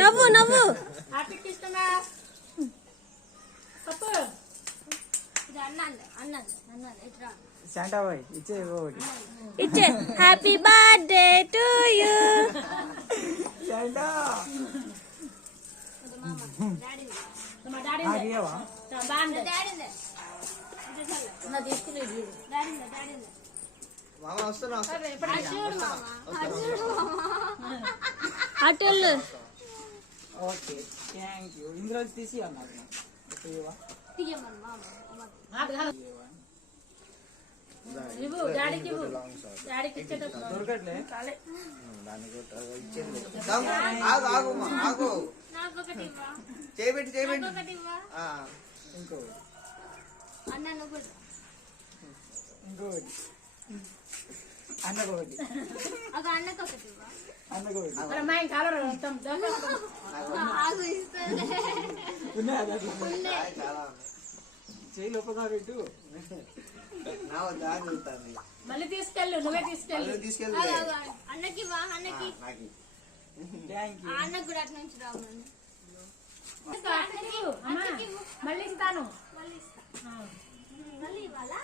నవ్వు నవ్వు ఇచ్చే హ్యాపీ బర్త్డే టు యూ. అటు ఓకే థ్యాంక్ యూ. ఇందులో తీసి దొరకట్లే చేయబెట్టి చేయబెట్టి ఇంకో ఇంకోటి అన్నకొకటి అన్నకొకటి చేయి లోపల పెట్టు. మళ్ళీ తీసుకెళ్ళు, నువ్వే తీసుకెళ్ళు. అన్నకి థ్యాంక్ యూ. అన్నకు కూడా అటు నుంచి రావు. మళ్ళీ ఇస్తాను. మళ్ళీ ఇవ్వాలా?